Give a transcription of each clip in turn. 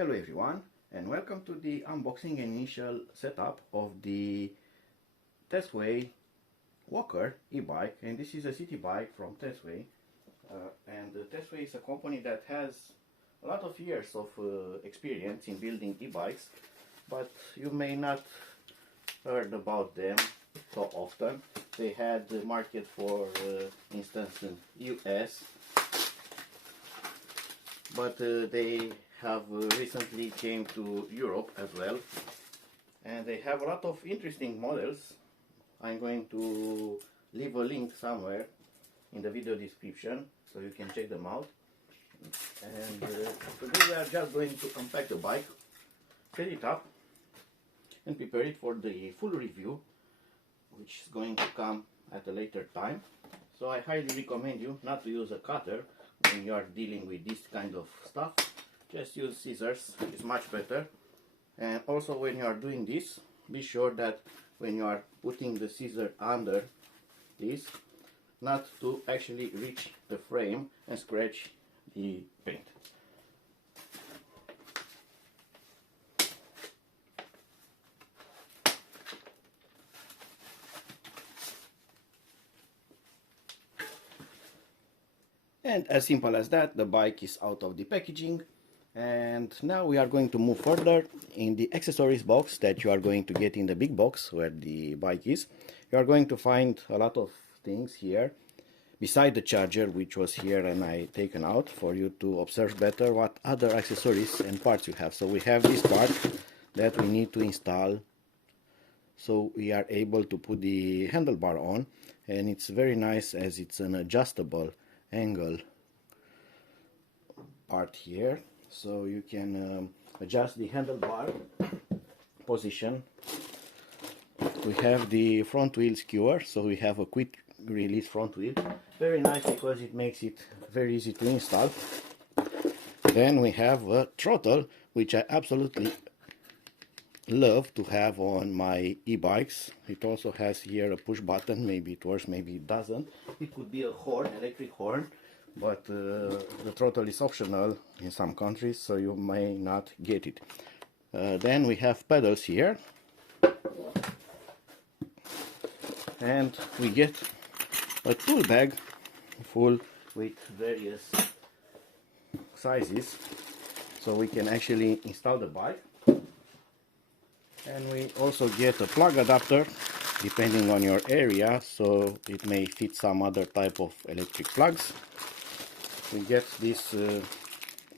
Hello everyone, and welcome to the unboxing and initial setup of the Tesway Walker e-bike. And this is a city bike from Tesway, and Tesway is a company that has a lot of years of experience in building e-bikes, but you may not heard about them so often. They had the market, for instance, in US, but they have recently came to Europe as well, and they have a lot of interesting models. I'm going to leave a link somewhere in the video description so you can check them out. And today we are just going to unpack the bike, set it up, and prepare it for the full review, which is going to come at a later time. So I highly recommend you not to use a cutter when you are dealing with this kind of stuff. Just use scissors, it's much better. And also, when you are doing this, be sure that when you are putting the scissor under this, not to actually reach the frame and scratch the paint. And as simple as that, the bike is out of the packaging. And now we are going to move further in the accessories box that you are going to get in the big box where the bike is. You are going to find a lot of things here beside the charger, which was here and I taken out for you to observe better what other accessories and parts you have. So we have this part that we need to install so we are able to put the handlebar on, and it's very nice as it's an adjustable angle part here. So you can adjust the handlebar position. We have the front wheel skewer, so we have a quick release front wheel. Very nice because it makes it very easy to install. Then we have a throttle, which I absolutely love to have on my e-bikes. It also has here a push button. Maybe it works, maybe it doesn't. It could be a horn, electric horn, but the throttle is optional in some countries, so you may not get it. Then we have pedals here, and we get a tool bag full with various sizes, so we can actually install the bike. And we also get a plug adapter depending on your area, so it may fit some other type of electric plugs. We get this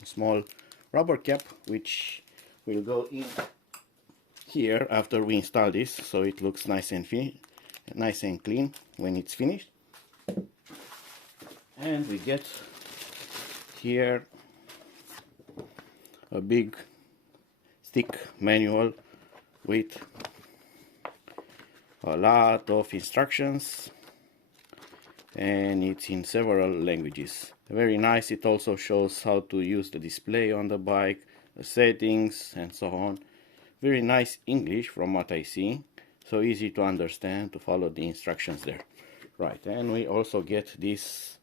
small rubber cap, which will go in here after we install this, so it looks nice and clean when it's finished. And we get here a big thick manual with a lot of instructions, and it's in several languages. Very nice. It also shows how to use the display on the bike, the settings, and so on. Very nice English from what I see, so easy to understand, to follow the instructions there. Right, and we also get this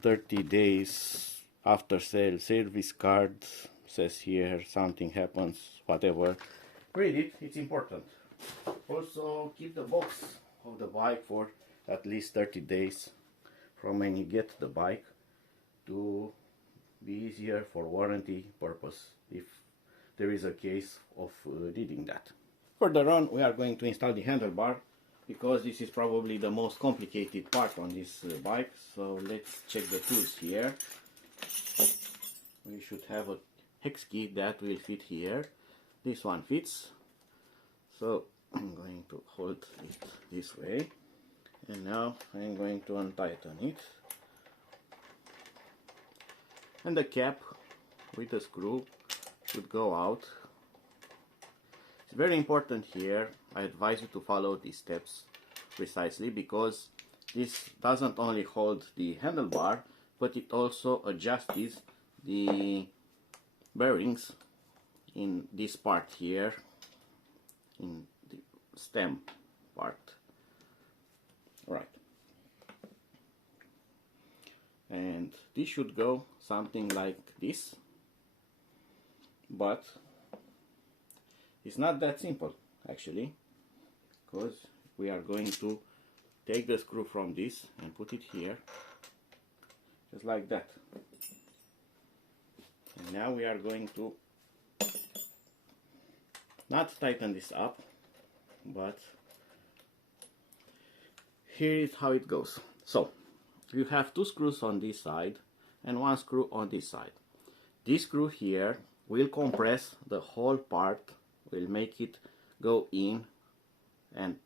30 days after sale service card. Says here something happens, whatever. Read it, it's important. Also keep the box of the bike for at least 30 days from when you get the bike, to be easier for warranty purpose if there is a case of needing that. Further on, we are going to install the handlebar, because this is probably the most complicated part on this bike. So let's check the tools here. We should have a hex key that will fit here. This one fits, so I'm going to hold it this way, and now I'm going to untighten it. And the cap with a screw should go out. It's very important here. I advise you to follow these steps precisely, because this doesn't only hold the handlebar, but it also adjusts the bearings in this part here, in the stem part. Right. And this should go something like this. But it's not that simple actually, because we are going to take the screw from this and put it here, just like that. And now we are going to not tighten this up, but here is how it goes. So you have two screws on this side and one screw on this side. This screw here will compress the whole part, will make it go in and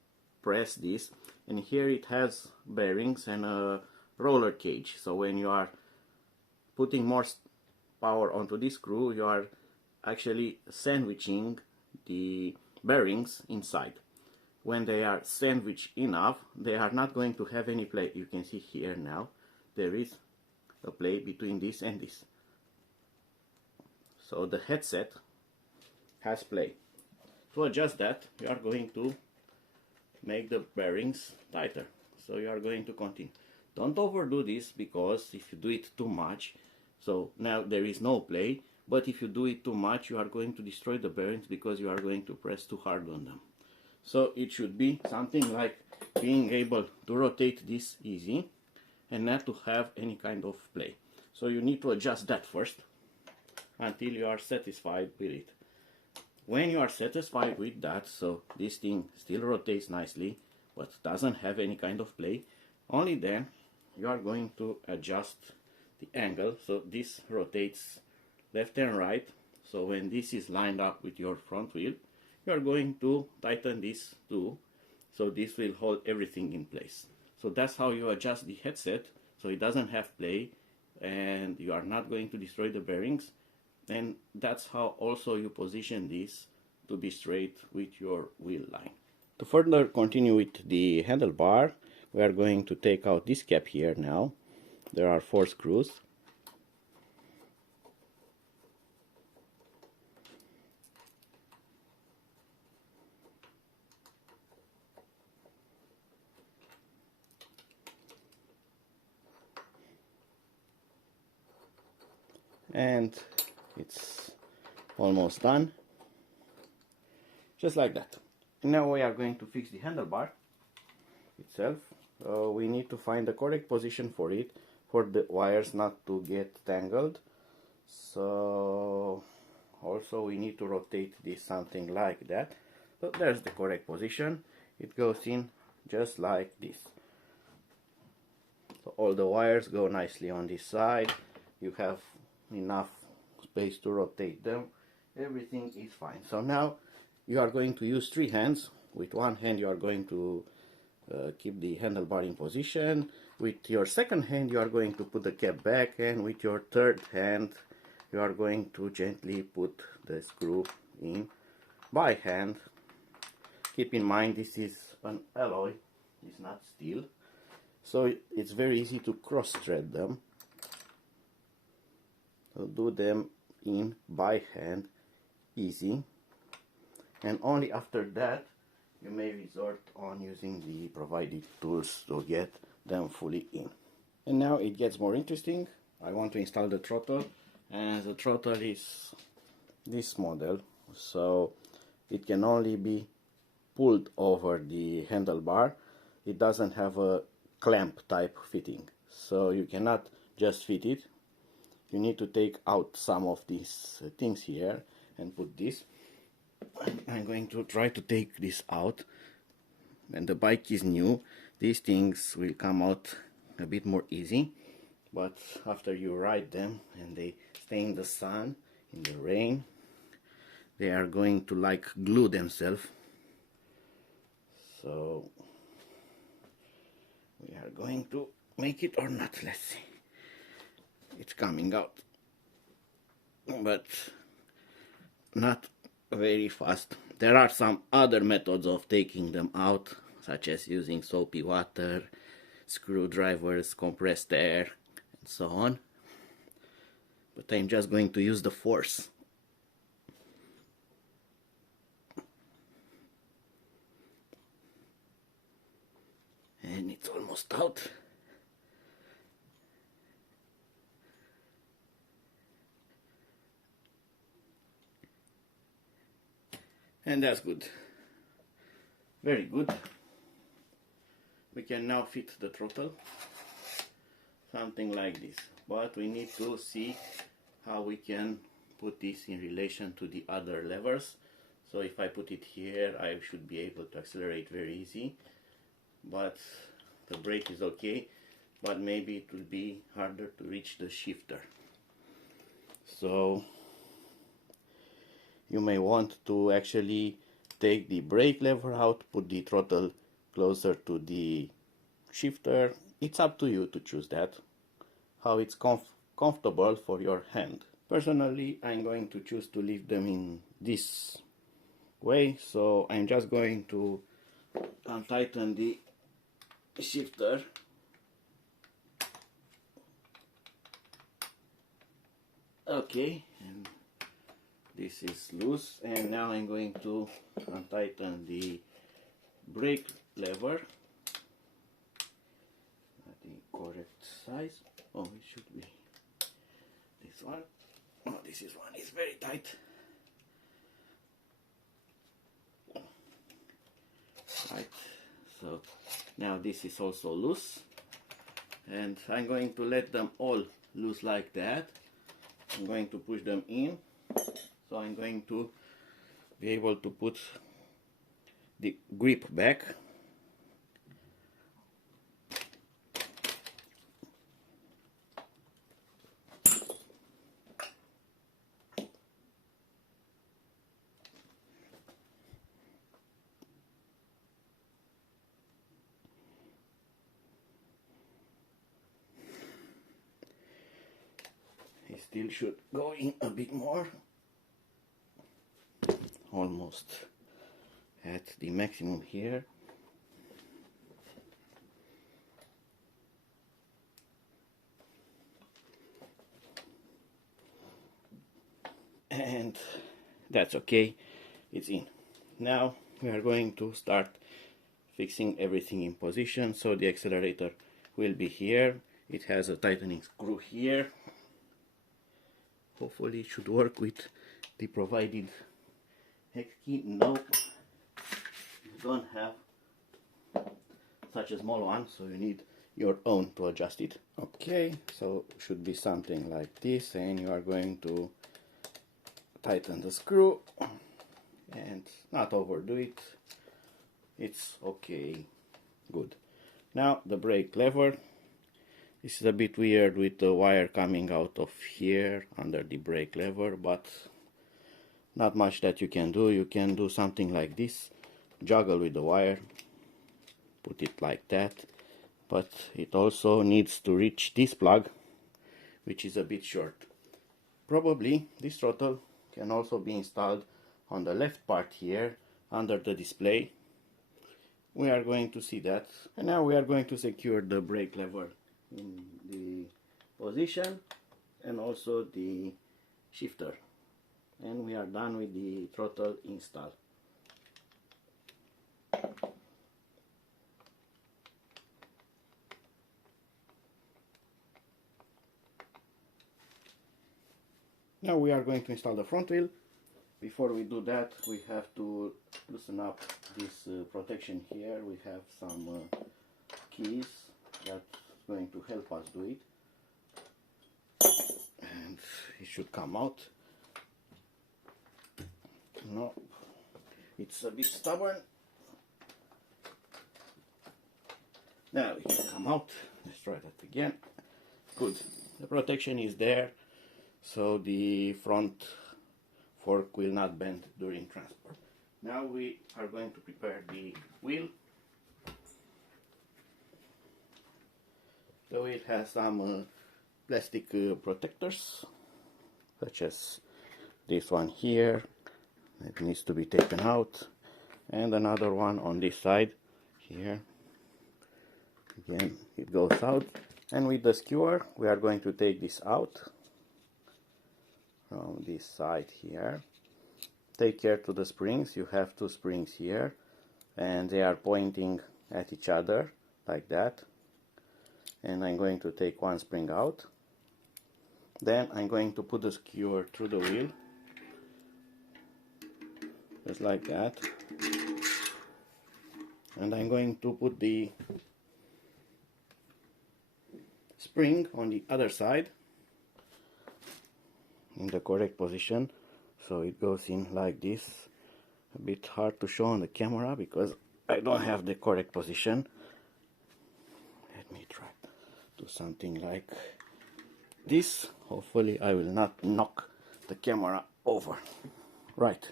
press this, and here it has bearings and a roller cage, so when you are putting more power onto this screw, you are actually sandwiching the bearings inside. When they are sandwiched enough, they are not going to have any play. You can see here now there is a play between this and this, so the headset has play. To adjust that, you are going to make the bearings tighter, so you are going to continue. Don't overdo this, because if you do it too much, so now there is no play, but if you do it too much, you are going to destroy the bearings because you are going to press too hard on them. So it should be something like being able to rotate this easy and not to have any kind of play. So you need to adjust that first until you are satisfied with it. When you are satisfied with that, so this thing still rotates nicely but doesn't have any kind of play, only then you are going to adjust the angle, so this rotates left and right. So when this is lined up with your front wheel, you are going to tighten this too, so this will hold everything in place. So that's how you adjust the headset, so it doesn't have play and you are not going to destroy the bearings. And that's how also you position this to be straight with your wheel line. To further continue with the handlebar, we are going to take out this cap here now. There are 4 screws. And it's almost done, just like that. And now we are going to fix the handlebar itself. We need to find the correct position for it, for the wires not to get tangled. So also we need to rotate this something like that. So there's the correct position. It goes in just like this. So all the wires go nicely on this side. You have enough space to rotate them. Everything is fine. So now you are going to use 3 hands. With one hand you are going to keep the handlebar in position. With your second hand you are going to put the cap back, and with your third hand you are going to gently put the screw in by hand. Keep in mind this is an alloy, it's not steel, so it's very easy to cross thread them. So do them in by hand, easy, and only after that you may resort on using the provided tools to get them fully in. And now it gets more interesting. I want to install the throttle, and the throttle is this model, so it can only be pulled over the handlebar. It doesn't have a clamp type fitting, so you cannot just fit it. You need to take out some of these things here and put this. I'm going to try to take this out. When the bike is new, these things will come out a bit more easy, but after you ride them and they stay in the sun, in the rain, they are going to like glue themselves. So we are going to make it or not. Let's see. It's coming out, but not very fast. There are some other methods of taking them out, such as using soapy water, screwdrivers, compressed air, and so on. But I'm just going to use the force. And it's almost out. And that's good, very good. We can now fit the throttle, something like this, but we need to see how we can put this in relation to the other levers. So if I put it here, I should be able to accelerate very easy, but the brake is okay, but maybe it will be harder to reach the shifter. So you may want to actually take the brake lever out, put the throttle closer to the shifter. It's up to you to choose that, how it's comfortable for your hand. Personally, I'm going to choose to leave them in this way, so I'm just going to untighten the shifter. Okay, and this is loose, and now I'm going to untighten the brake lever at the correct size. Oh, it should be this one. Oh, this one is very tight. Right, so now this is also loose, and I'm going to let them all loose like that. I'm going to push them in, so I'm going to be able to put the grip back. It still should go in a bit more, almost at the maximum here. And that's okay, it's in. Now we are going to start fixing everything in position. So the accelerator will be here. It has a tightening screw here. Hopefully it should work with the provided hex key. Nope, you don't have such a small one, so you need your own to adjust it. Okay, so should be something like this, and you are going to tighten the screw and not overdo it. It's okay, good. Now the brake lever. This is a bit weird with the wire coming out of here under the brake lever, but not much that you can do. You can do something like this, juggle with the wire, put it like that, but it also needs to reach this plug, which is a bit short. Probably this throttle can also be installed on the left part here under the display. We are going to see that. And now we are going to secure the brake lever in the position and also the shifter, and we are done with the throttle install. Now we are going to install the front wheel. Before we do that, we have to loosen up this protection here. We have some keys that's going to help us do it, and it should come out. No, it's a bit stubborn. Now it should come out. Let's try that again. Good, the protection is there, so the front fork will not bend during transport. Now we are going to prepare the wheel. The wheel has some plastic protectors, such as this one here. It needs to be taken out, and another one on this side here. Again, it goes out, and with the skewer we are going to take this out from this side here. Take care to the springs. You have two springs here, and they are pointing at each other like that. And I'm going to take one spring out. Then I'm going to put the skewer through the wheel. just like that. And I'm going to put the spring on the other side in the correct position, so it goes in like this. A bit hard to show on the camera because I don't have the correct position. Let me try to do something like this. Hopefully I will not knock the camera over. Right,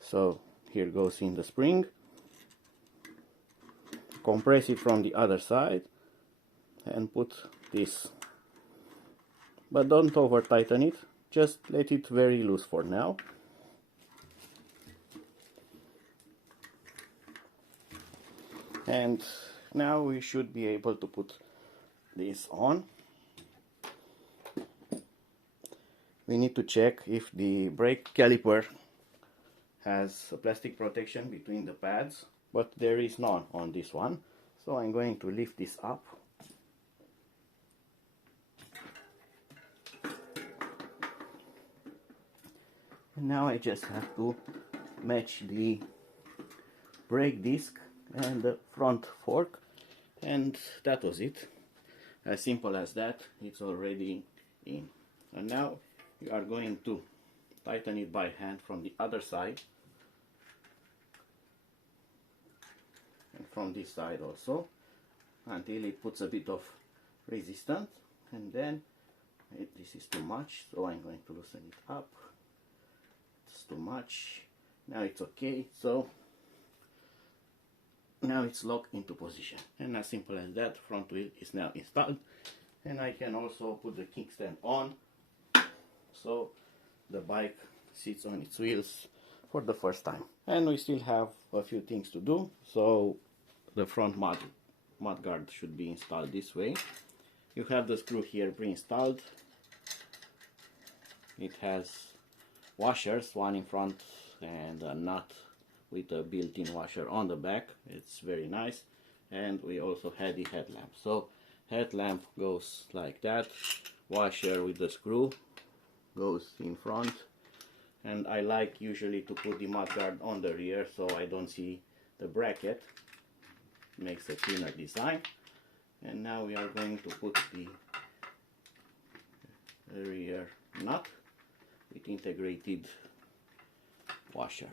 so here goes in the spring. Compress it from the other side and put this, but don't over tighten it, just let it very loose for now. And now we should be able to put this on. We need to check if the brake caliper has a plastic protection between the pads, but there is none on this one. So I'm going to lift this up. And now I just have to match the brake disc and the front fork, and that was it. As simple as that. It's already in. And now we are going to tighten it by hand from the other side and from this side also, until it puts a bit of resistance. And then this is too much, so I'm going to loosen it up. It's too much. Now it's okay, so now it's locked into position. And as simple as that, front wheel is now installed. And I can also put the kickstand on, so the bike sits on its wheels for the first time. And we still have a few things to do. So the front mud guard should be installed this way. You have the screw here pre-installed. It has washers, one in front and a nut with a built-in washer on the back. It's very nice. And we also had the headlamp. So headlamp goes like that. Washer with the screw goes in front. And I like usually to put the mudguard on the rear so I don't see the bracket. Makes a cleaner design. And now we are going to put the rear nut with integrated washer.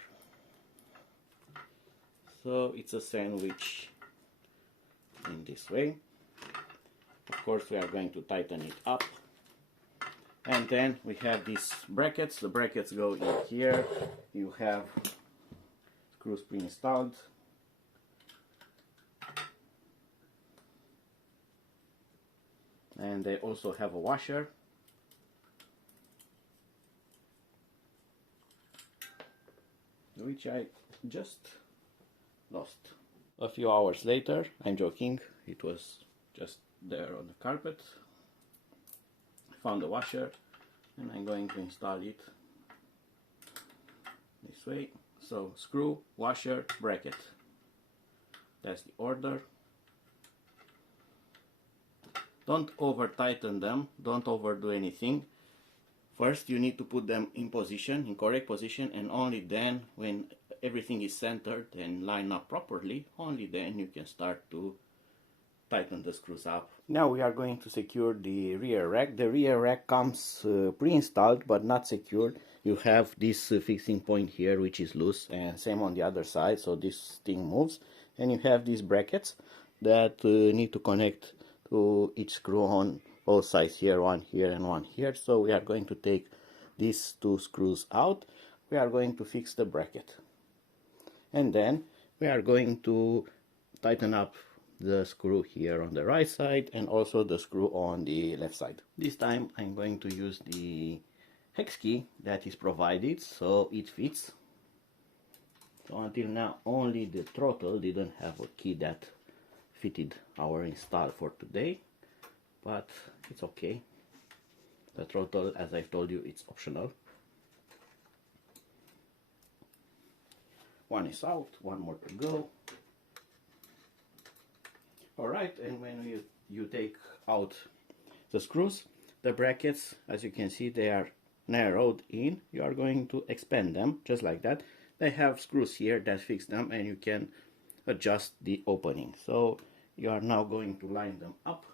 So it's a sandwich in this way. Of course we are going to tighten it up. And then we have these brackets. The brackets go in here. You have screws pre-installed. And they also have a washer. Which I just lost. A few hours later, I'm joking, it was just there on the carpet. I found the washer and I'm going to install it this way. So screw, washer, bracket. That's the order. Don't over tighten them, don't overdo anything. First you need to put them in position, in correct position, and only then, when everything is centered and lined up properly, only then you can start to tighten the screws up. Now we are going to secure the rear rack. The rear rack comes pre-installed but not secured. You have this fixing point here which is loose, and same on the other side, so this thing moves. And you have these brackets that need to connect to each screw on both sides here, one here and one here. So we are going to take these two screws out. We are going to fix the bracket. And then we are going to tighten up the screw here on the right side and also the screw on the left side. This time I'm going to use the hex key that is provided, so it fits. So until now only the throttle didn't have a key that fitted our install for today, but it's okay. The throttle, as I've told you, it's optional. One is out, one more to go. Alright, and when you take out the screws, the brackets, as you can see, they are narrowed in. You are going to expand them, just like that. they have screws here that fix them, and you can adjust the opening. So you are now going to line them up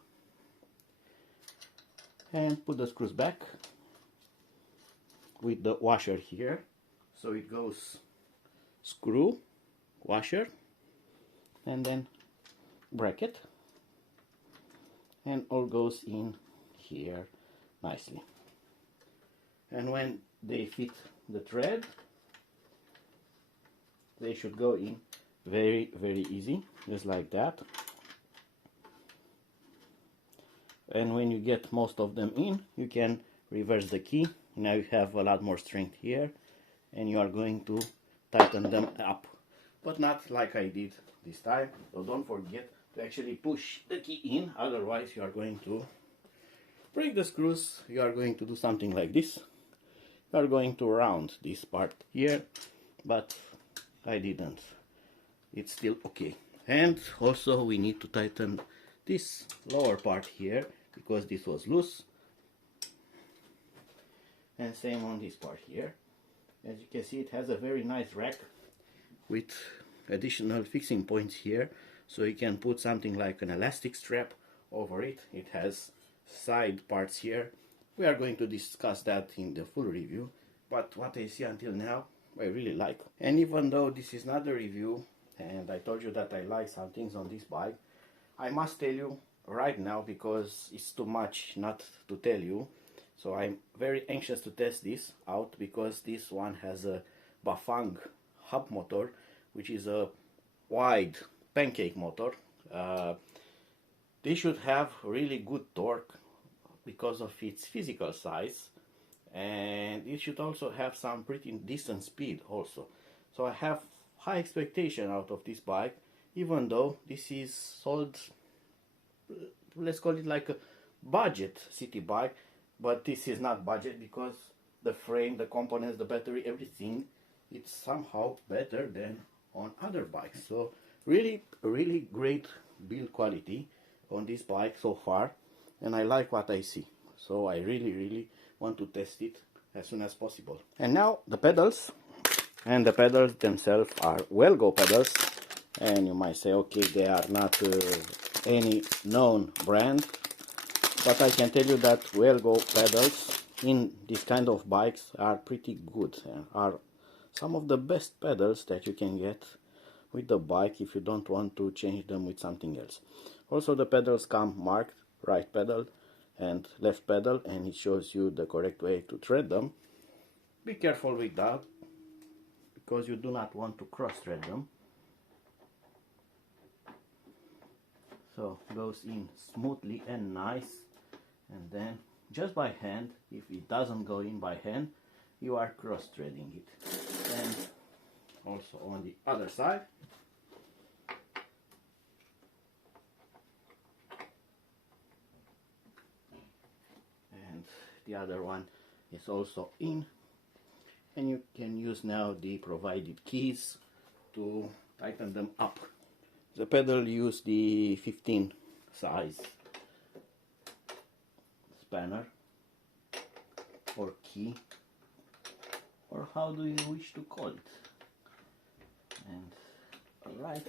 and put the screws back with the washer here. So it goes screw, washer, and then bracket, and all goes in here nicely. And when they fit the thread, they should go in very easy, just like that. And when you get most of them in, you can reverse the key. Now you have a lot more strength here, and you are going to tighten them up, but not like I did this time. So don't forget to actually push the key in, otherwise you are going to break the screws. You are going to do something like this. You are going to round this part here, but I didn't. It's still okay. And also we need to tighten this lower part here, because this was loose, and same on this part here. As you can see, it has a very nice rack with additional fixing points here, so you can put something like an elastic strap over it. It has side parts here. We are going to discuss that in the full review, but what I see until now I really like. And even though this is not a review, and I told you that I like some things on this bike, I must tell you right now, because it's too much not to tell you. So I'm very anxious to test this out, because this one has a Bafang hub motor, which is a wide pancake motor. They should have really good torque because of its physical size, and it should also have some pretty decent speed also. So I have high expectation out of this bike, even though this is sold, let's call it like a budget city bike, but this is not budget, because the frame, the components, the battery, everything, it's somehow better than on other bikes. So really great build quality on this bike so far, and I like what I see. So I really want to test it as soon as possible. And now the pedals. And the pedals themselves are Wellgo pedals, and you might say, okay, they are not any known brand, but I can tell you that Wellgo pedals in this kind of bikes are pretty good, are some of the best pedals that you can get with the bike if you don't want to change them with something else. Also, the pedals come marked right pedal and left pedal, and it shows you the correct way to thread them. Be careful with that, because you do not want to cross thread them. So goes in smoothly and nice, and then just by hand, if it doesn't go in by hand, you are cross threading it. And also on the other side, and the other one is also in, and you can use now the provided keys to tighten them up. The pedal use the 15 size spanner or key, or how do you wish to call it. And alright,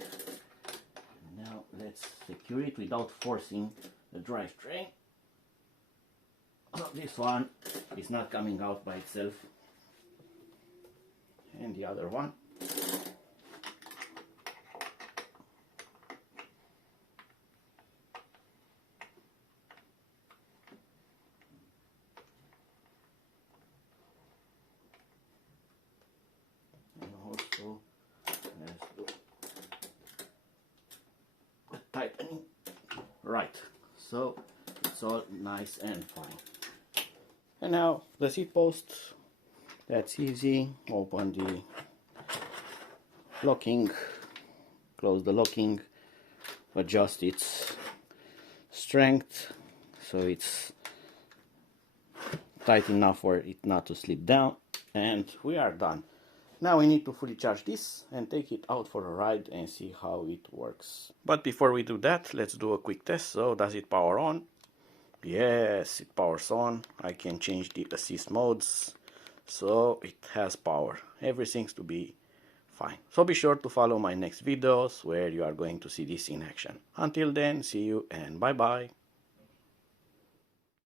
now let's secure it without forcing the drivetrain. So this one is not coming out by itself, and the other one. And also let's do the tightening. Right, so it's all nice and fine. And now the seat post. That's easy. Open the locking, close the locking, adjust its strength so it's tight enough for it not to slip down, and we are done. Now we need to fully charge this and take it out for a ride and see how it works. But before we do that, let's do a quick test. So does it power on? Yes, it powers on. I can change the assist modes. So it has power. Everything seems to be fine. So be sure to follow my next videos where you are going to see this in action. Until then, see you and bye bye.